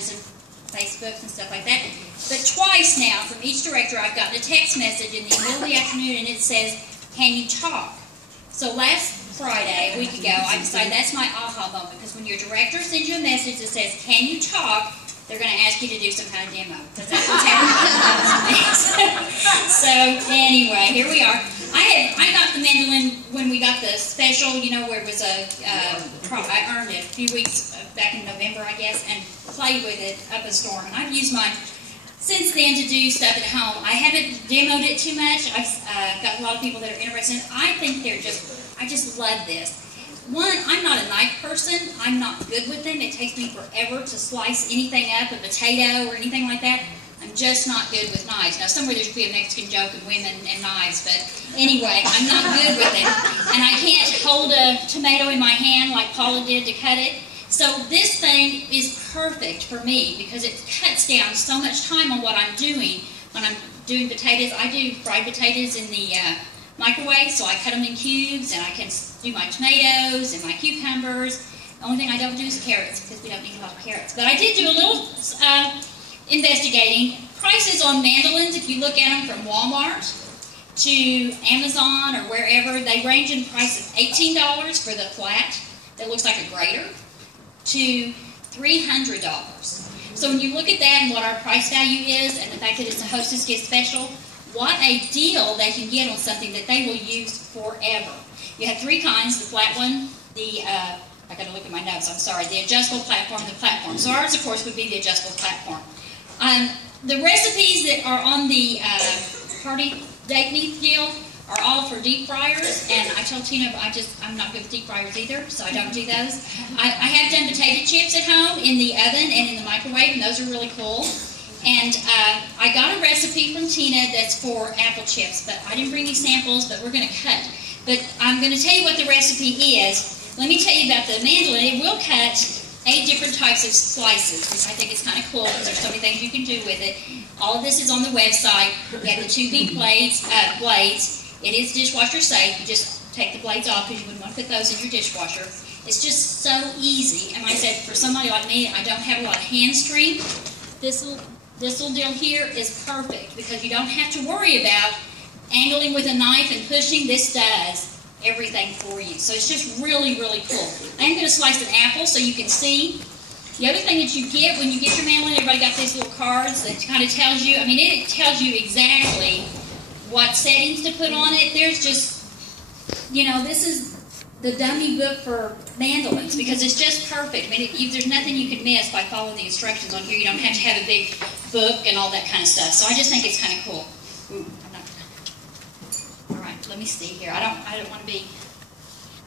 pages and Facebooks and stuff like that. But twice now, from each director, I've gotten a text message in the middle of the afternoon, and it says, "Can you talk?" So last Friday, a week ago, I decided that's my aha moment, because when your director sends you a message that says, "Can you talk?" they're going to ask you to do some kind of demo, because that's what's happening. So anyway, here we are. I got the mandolin when we got the special, you know, where it was I earned it a few weeks back in November, I guess, and played with it up a storm. And I've used mine since then to do stuff at home. I haven't demoed it too much. I've got a lot of people that are interested in it. I think I just love this. One, I'm not a knife person. I'm not good with them. It takes me forever to slice anything up, a potato or anything like that. I'm just not good with knives. Now, somewhere there should be a Mexican joke of women and knives, but anyway, I'm not good with it. And I can't hold a tomato in my hand like Paula did to cut it. So this thing is perfect for me because it cuts down so much time on what I'm doing. When I'm doing potatoes, I do fried potatoes in the microwave, so I cut them in cubes, and I can do my tomatoes and my cucumbers. The only thing I don't do is carrots, because we don't need a lot of carrots. But I did do a little investigating. Prices on mandolins, if you look at them from Walmart to Amazon or wherever, they range in price of $18 for the flat that looks like a grater to $300. So when you look at that and what our price value is, and the fact that it's a Hostess Gift Special, what a deal they can get on something that they will use forever. You have three kinds: the flat one, I got to look at my notes, I'm sorry, the adjustable platform, the platform. So ours, of course, would be the adjustable platform. The recipes that are on the party date meat deal are all for deep fryers, and I told Tina I'm not good with deep fryers either, so I don't do those. I have done potato chips at home in the oven and in the microwave, and those are really cool. And I got a recipe from Tina that's for apple chips, but I didn't bring any samples, but we're going to cut. But I'm going to tell you what the recipe is. Let me tell you about the mandolin. It will cut 8 different types of slices, which I think is kind of cool because there's so many things you can do with it. All of this is on the website. You have the 2B blades. It is dishwasher safe. You just take the blades off because you wouldn't want to put those in your dishwasher. It's just so easy. And like I said, for somebody like me, I don't have a lot of hand strength. This little deal here is perfect because you don't have to worry about angling with a knife and pushing. This does everything for you. So it's just really, really cool. I'm going to slice an apple so you can see. The other thing that you get when you get your mandolin, everybody got these little cards that kind of tells you, it tells you exactly what settings to put on it. There's just, this is the dummy book for mandolins because it's just perfect. There's nothing you could miss by following the instructions on here. You don't have to have a big book and all that kind of stuff. So I just think it's kind of cool. Ooh, all right, let me see here. I don't want to be...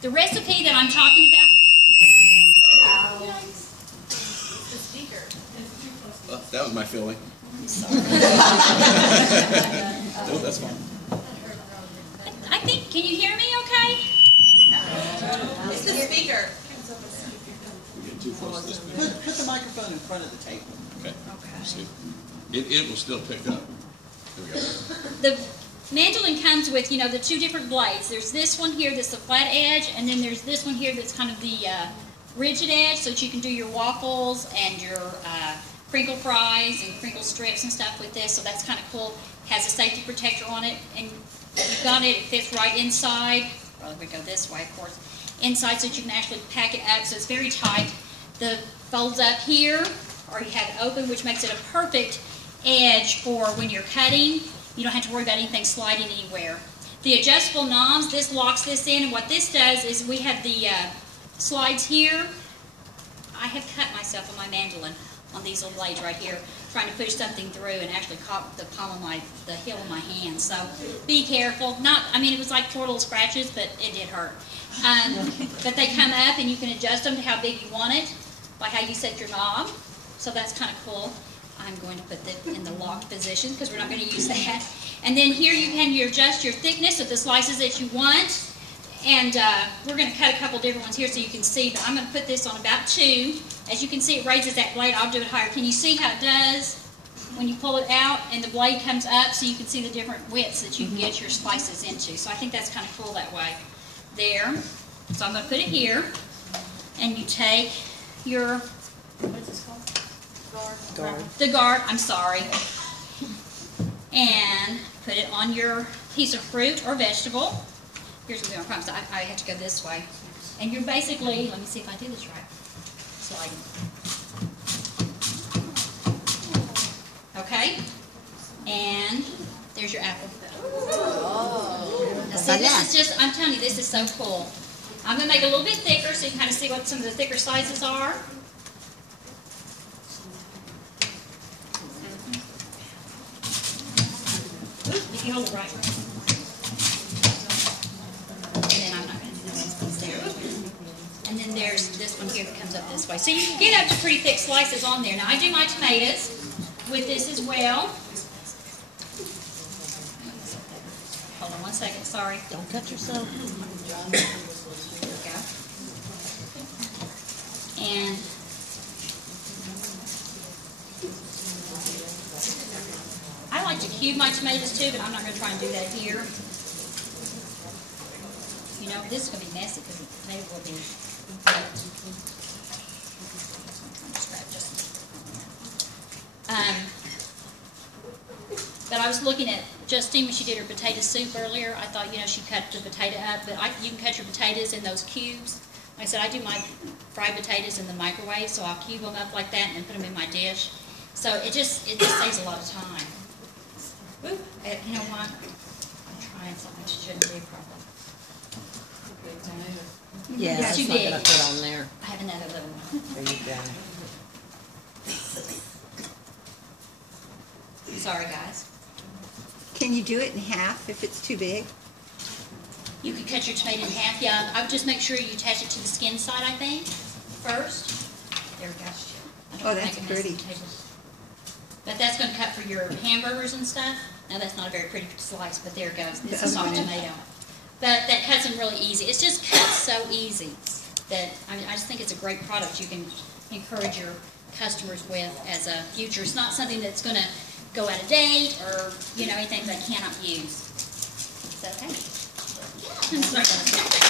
The recipe that I'm talking about... The speaker. Well, that was my feeling. I'm sorry. No, that's fine. I think, can you hear me okay? It's the speaker. We get too close to this bit. Put the microphone in front of the table. Okay. See, it will still pick up. Here we go. The mandolin comes with, the 2 different blades. There's this one here that's the flat edge, and then there's this one here that's kind of the rigid edge, so that you can do your waffles and your crinkle fries and crinkle strips and stuff with this. So that's kind of cool. Has a safety protector on it, and you've got it. It fits right inside. Well, we go this way, of course. Inside, so that you can actually pack it up. So it's very tight. The folds up here, or you have it open, which makes it a perfect edge for when you're cutting. You don't have to worry about anything sliding anywhere. The adjustable knobs, this locks this in, and what this does is we have the slides here. I have cut myself on my mandolin on these little blades right here, trying to push something through and actually caught the palm of the heel of my hand. So be careful. It was like 4 little scratches, but it did hurt. But they come up and you can adjust them to how big you want it by how you set your knob. So that's kind of cool. I'm going to put that in the locked position because we're not going to use that. And then here you can adjust your thickness of the slices that you want. And we're going to cut a couple different ones here so you can see, but I'm going to put this on about 2. As you can see, it raises that blade. I'll do it higher. Can you see how it does when you pull it out and the blade comes up so you can see the different widths that you can get your slices into? So I think that's kind of cool that way. There. So I'm going to put it here. And you take your, what is this called? The guard, I'm sorry. And put it on your piece of fruit or vegetable. Here's what we're going to promise. I have to go this way. And you're basically, let me see if I do this right. Sliding. Okay? And there's your apple. Now see, this is just, I'm telling you, this is so cool. I'm going to make it a little bit thicker so you can kind of see what some of the thicker slices are. If you hold it right. And then I'm not going to do this one there. And then there's this one here that comes up this way. So you can get up to pretty thick slices on there. Now I do my tomatoes with this as well. Hold on one second, sorry. Don't cut yourself. There we go. And I like to cube my tomatoes too, but I'm not going to try and do that here. You know, this is going to be messy because the tomato will be wet. But I was looking at Justine when she did her potato soup earlier. I thought, you know, she cut the potato up, but you can cut your potatoes in those cubes. Like I said, I do my fried potatoes in the microwave, so I'll cube them up like that and then put them in my dish. So it just saves a lot of time. Whoop, you know what? I'm trying something that shouldn't be probably. Yeah, It's that's too not big. gonna fit on there. I have another little one. There you go. Sorry, guys. Can you do it in half if it's too big? You could cut your tomato in half. Yeah, I would just make sure you attach it to the skin side, I think, first. There we go. I don't Oh, wanna that's make a mess of pretty. the table. But that's going to cut for your hamburgers and stuff. Now, that's not a very pretty slice, but there it goes. This is soft tomato. But that cuts them really easy. It's just cut so easy that I just think it's a great product you can encourage your customers with as a future. It's not something that's going to go out of date or, you know, anything they cannot use. Is that okay? I'm sorry.